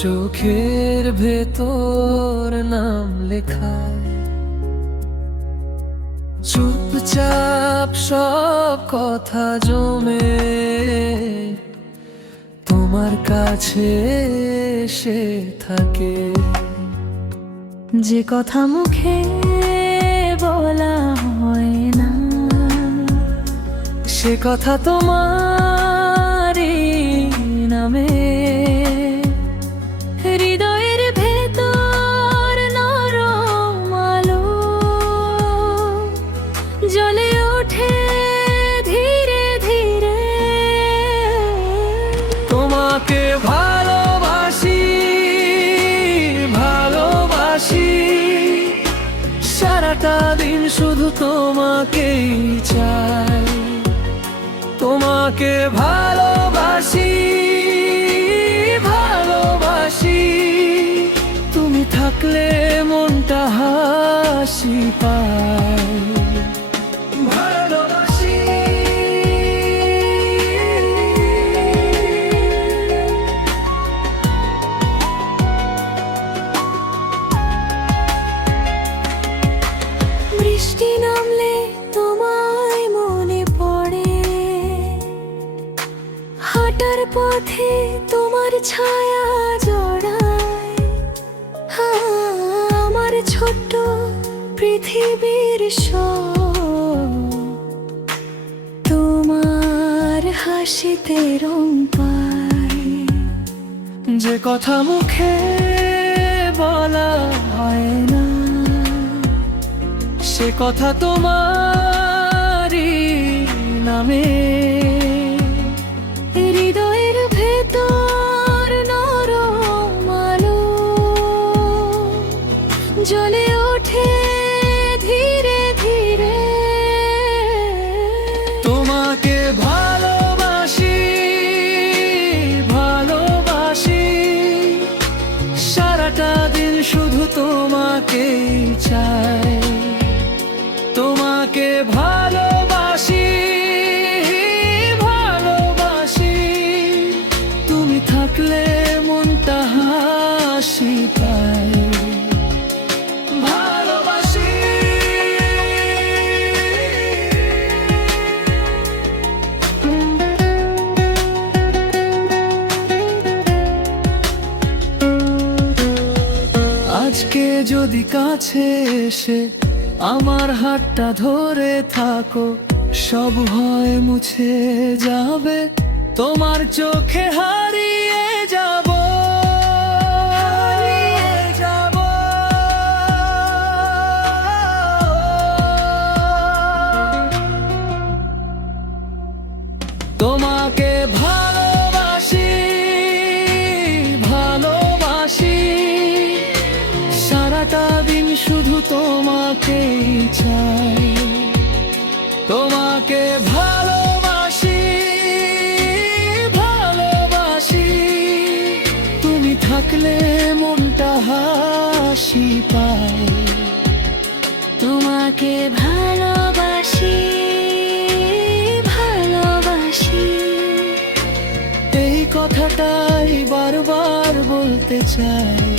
চোখের ভেতর নাম লেখায়, চুপচাপ সব কথা জমে তোমার কাছে এসে থাকে। যে কথা মুখে বলা হয় না, সে কথা তোমারই নামে হৃদয়ের ভেতর নরম আলো জ্বলে ওঠে ধীরে ধীরে। তোমাকে ভালোবাসি, ভালোবাসি, সারাটা দিন শুধু তোমাকেই চাই। তোমাকে ভালোবাসি, ভালোবাসি, তুমি থাকলে মনটা হাসি পায়। ভালোবাসি, বৃষ্টি নামলে তোমায় মনে পড়ে, হাঁটার পথে তোমার ছায়া জড়ায়। আমার ছোট্ট পৃথিবীর সব তোমার হাসিতে রং পায়। যে কথা মুখে বলা হয় না, সে কথা তোমারই নামে হৃদয়ের ভেতর নরম আলো জ্বলে ওঠে ধীরে ধীরে। তোমাকে ভালোবাসি, ভালোবাসি, সারাটা দিন শুধু তোমাকেই চাই। তোমাকে ভালোবাসি, ভালোবাসি, তুমি থাকলে মনটা হাসি পায়। ভালোবাসি, আজকে যদি কাছে এসে আমার হাতটা ধরে থাকো, সব ভয় মুছে যাবে, তোমার চোখে হারিয়ে যাব, হারিয়ে যাব। তোমাকে ভালোবাসি, ভালোবাসি, সারাটা দিন শুধু তোমাকেই চাই। তোমাকে ভালোবাসি, ভালোবাসি, তুমি থাকলে মনটা হাসি পায়। তোমাকে ভালোবাসি, ভালোবাসি, এই কথাটাই বারবার বলতে চাই।